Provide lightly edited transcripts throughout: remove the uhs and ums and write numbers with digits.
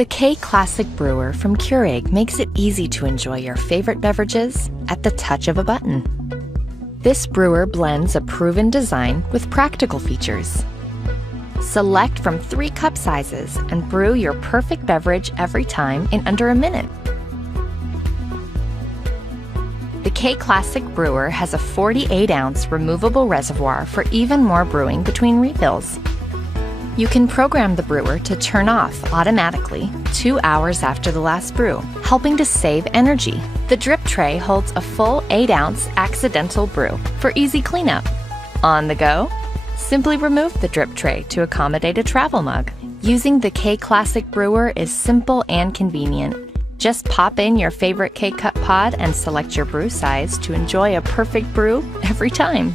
The K-Classic Brewer from Keurig makes it easy to enjoy your favorite beverages at the touch of a button. This brewer blends a proven design with practical features. Select from 3 cup sizes and brew your perfect beverage every time in under a minute. The K-Classic Brewer has a 48-ounce removable reservoir for even more brewing between refills. You can program the brewer to turn off automatically 2 hours after the last brew, helping to save energy. The drip tray holds a full 8-ounce accidental brew for easy cleanup. On the go? Simply remove the drip tray to accommodate a travel mug. Using the K-Classic Brewer is simple and convenient. Just pop in your favorite K-Cup pod and select your brew size to enjoy a perfect brew every time.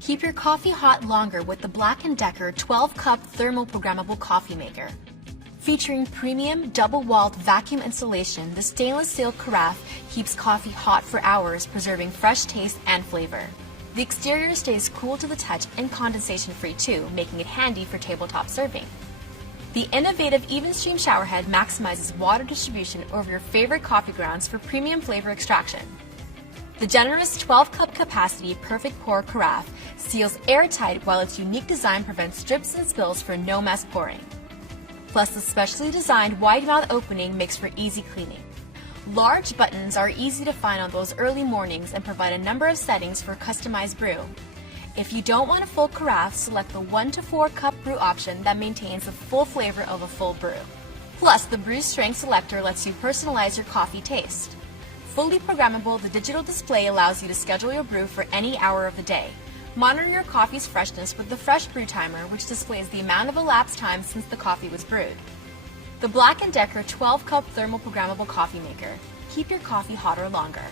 Keep your coffee hot longer with the BLACK+DECKER 12-cup thermal programmable coffee maker. Featuring premium double-walled vacuum insulation, the stainless steel carafe keeps coffee hot for hours, preserving fresh taste and flavor. The exterior stays cool to the touch and condensation-free too, making it handy for tabletop serving. The innovative even stream showerhead maximizes water distribution over your favorite coffee grounds for premium flavor extraction. The generous 12-cup capacity perfect pour carafe seals airtight, while its unique design prevents drips and spills for no mess pouring. Plus, the specially designed wide mouth opening makes for easy cleaning. Large buttons are easy to find on those early mornings and provide a number of settings for customized brew. If you don't want a full carafe, select the 1 to 4 cup brew option that maintains the full flavor of a full brew. Plus, the brew strength selector lets you personalize your coffee taste. Fully programmable, the digital display allows you to schedule your brew for any hour of the day. Monitor your coffee's freshness with the Fresh Brew Timer, which displays the amount of elapsed time since the coffee was brewed. The BLACK+DECKER 12-cup thermal programmable coffee maker. Keep your coffee hotter longer.